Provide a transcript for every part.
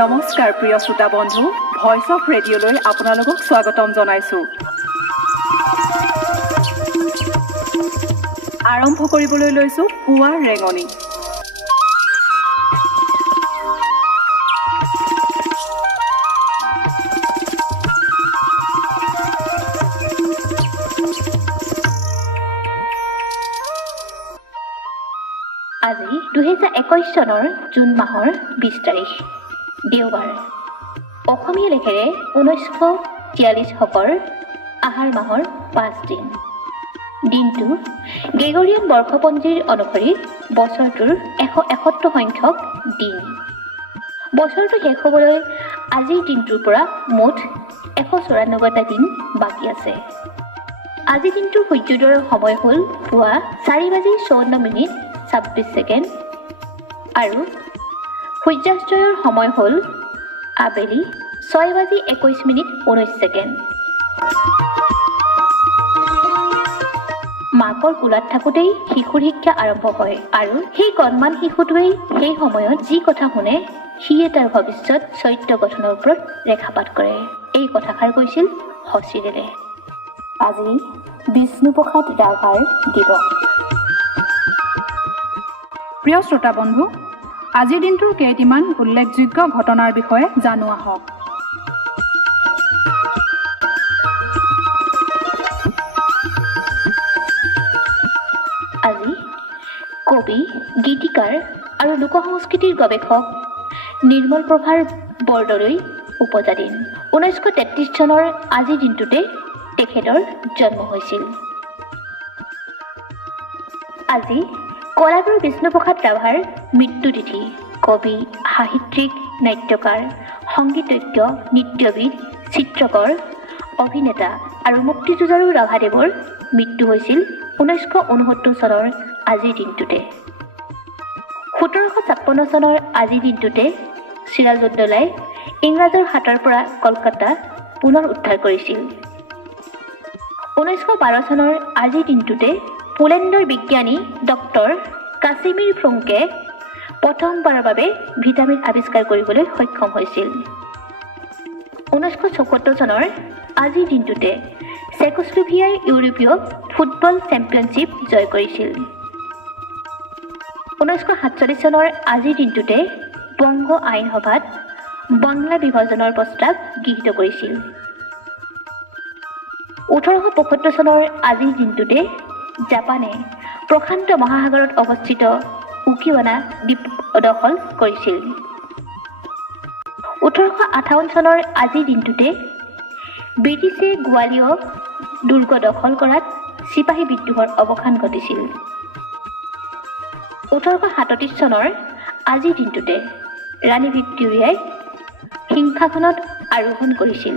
নমস্কাৰ প্ৰিয় শ্ৰোতা বন্ধু, ভইচ অফ ৰেডিঅ'লৈ আপোনালোকক স্বাগতম জনাইছোঁ। আৰম্ভ কৰিবলৈ লৈছোঁ পুৱাৰ ৰেঙনি। আজি 2021 চনৰ জুন মাহৰ 20 তাৰিখ দেওবাৰ। অসমীয়া লেখেৰে 1943 শকৰ আহাৰ মাহৰ 5 দিন। দিনটো গ্ৰেগৰিয়ান বৰ্ষপঞ্জীৰ অনুসৰি বছৰটোৰ 171 সংখ্যক দিন। বছৰটো শেষ হ'বলৈ আজিৰ দিনটোৰ পৰা মুঠ 194টা দিন বাকী আছে। আজিৰ দিনটোৰ সূৰ্যোদয়ৰ সময় হ'ল পুৱা 4:54 আৰু সূৰ্যাস্তয়ৰ সময় হ'ল আবেলি 6:21 মাকৰ কোলাত থাকোঁতেই শিশুৰ শিক্ষা আৰম্ভ হয় আৰু সেই কণমান শিশুটোৱেই সেই সময়ত যি কথা শুনে সিয়ে তাৰ ভৱিষ্যত চৰিত্ৰ গঠনৰ ওপৰত ৰেখাপাত কৰে। এই কথাষাৰ কৈছিল শচীৰেলে। আজি বিষ্ণুপ্ৰসাদ ৰাভাৰ দিৱস। প্ৰিয় শ্ৰোতা বন্ধু, আজিৰ দিনটোৰ কেইটিমান উল্লেখযোগ্য ঘটনাৰ বিষয়ে জানো আহক। আজি কবি, গীতিকাৰ আৰু লোকসংস্কৃতিৰ গৱেষক নিৰ্মল প্ৰভাৰ বৰদলৈ উপজা দিন। 1933 চনৰ আজিৰ দিনটোতে তেখেতৰ জন্ম হৈছিল। আজি কলাগুৰু বিষ্ণুপ্ৰসাদ ৰাভাৰ মৃত্যুতিথি। কবি, সাহিত্যিক, নাট্যকাৰ, সংগীতজ্ঞ, নৃত্যবিদ, চিত্ৰকৰ, অভিনেতা আৰু মুক্তিযুঁজাৰু ৰাভাদেৱৰ মৃত্যু হৈছিল 1969 চনৰ আজিৰ দিনটোতে। 1756 চনৰ আজিৰ দিনটোতে চিৰাজউদ্দৌলাই ইংৰাজৰ হাতৰ পৰা কলকাতা পুনৰ উদ্ধাৰ কৰিছিল। 1912 চনৰ আজিৰ দিনটোতে পোলেণ্ডৰ বিজ্ঞানী ডক্টৰ কাছিমিৰ ফ্ৰুংকে প্ৰথমবাৰৰ বাবে ভিটামিন আৱিষ্কাৰ কৰিবলৈ সক্ষম হৈছিল। 1974 চনৰ আজিৰ দিনটোতে চেকোস্লোভাকিয়াই ইউৰোপীয় ফুটবল চেম্পিয়নশ্বিপ জয় কৰিছিল। 1947 চনৰ আজিৰ দিনটোতে বংগ আইন সভাত বাংলা বিভাজনৰ প্ৰস্তাৱ গৃহীত কৰিছিল। 1875 চনৰ আজিৰ দিনটোতে জাপানে প্ৰশান্ত মহাসাগৰত অৱস্থিত ওকিনাৱা দ্বীপ দখল কৰিছিল। 1858 চনৰ আজিৰ দিনটোতে ব্ৰিটিছে গোৱালিয়ৰ দুৰ্গ দখল কৰাত চিপাহী বিদ্ৰোহৰ অৱসান ঘটিছিল। 1837 চনৰ আজিৰ দিনটোতে ৰাণী ভিক্টোৰিয়াই সিংহাসনত আৰোহণ কৰিছিল।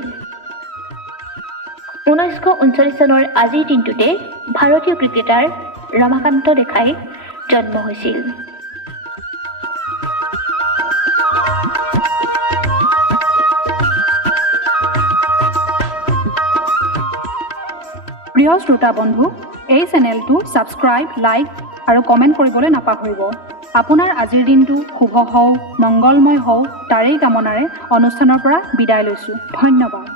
1939 চনৰ আজিৰ দিনটোতে ভাৰতীয় ক্ৰিকেটাৰ ৰমাকান্ত দেশাইৰ জন্ম হৈছিল। প্ৰিয় শ্ৰোতা বন্ধু, এই চেনেলটো ছাবস্ক্ৰাইব, লাইক আৰু কমেণ্ট কৰিবলৈ নাপাহৰিব। আপোনাৰ আজিৰ দিনটো শুভ হওক, মংগলময় হওক, তাৰেই কামনাৰে অনুষ্ঠানৰ পৰা বিদায় লৈছোঁ। ধন্যবাদ।